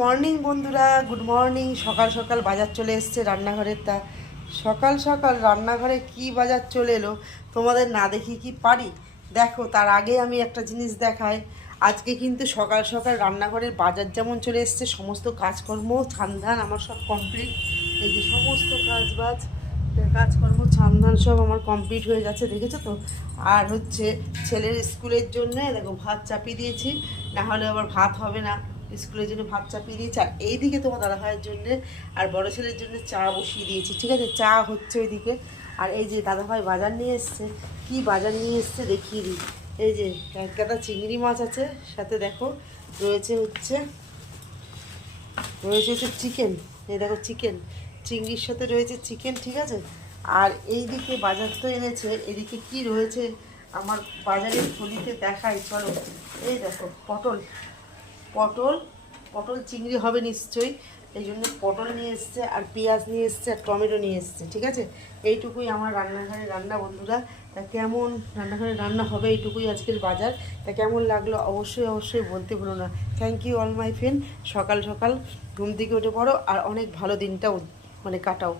Morning বন্ধুরা, good morning. সকাল সকাল বাজার চলে এসছে রান্নাঘরের। তা সকাল সকাল রান্নাঘরে কি বাজার চলে এলো তোমাদের না দেখি কি পারি? দেখো, তার আগে আমি একটা জিনিস দেখাই। আজকে কিন্তু সকাল সকাল রান্নাঘরের বাজার যেমন চলে এসছে, সমস্ত কাজকর্ম ছানধান আমার সব কমপ্লিট। এই যে সমস্ত কাজকর্ম ছানধান সব আমার কমপ্লিট হয়ে গেছে, দেখেছো তো? আর হচ্ছে ছেলের স্কুলের জন্যে দেখো ভাত চাপিয়ে দিয়েছি, না হলে আবার ভাত হবে না। স্কুলের জন্য ভাত চাপিয়ে দিয়েছি, আর এইদিকে তোমার দাদাভাইয়ের জন্যে আর বড় ছেলের জন্য চা বসিয়ে দিয়েছি। ঠিক আছে, চা হচ্ছে ওইদিকে। আর এই যে দাদাভাই বাজার নিয়ে এসছে, কি বাজার নিয়ে এসছে দেখিয়ে দিই। এই যে এক গাদা চিংড়ি মাছ আছে, সাথে দেখো রয়েছে হচ্ছে চিকেন। এই দেখো চিকেন, চিংড়ির সাথে রয়েছে চিকেন। ঠিক আছে, আর এই দিকে বাজার তো এনেছে, এদিকে কি রয়েছে আমার বাজারের থলিতে দেখাই, চলো। এই দেখো পটল, পটল পটল চিংড়ি হবে নিশ্চয়ই, এই জন্য পটল নিয়ে এসছে, আর পেঁয়াজ নিয়ে এসছে, আর টমেটো নিয়ে এসছে। ঠিক আছে, এইটুকুই আমার রান্নাঘরে রান্না বন্ধুরা। তা কেমন রান্নাঘরে রান্না হবে, এইটুকুই আজকের বাজার। তা কেমন লাগলো অবশ্যই অবশ্যই বলতে ভুলো না। Thank you all my friend. সকাল সকাল ঘুম থেকে উঠে পড়ো আর অনেক ভালো দিনটাও কাটাও।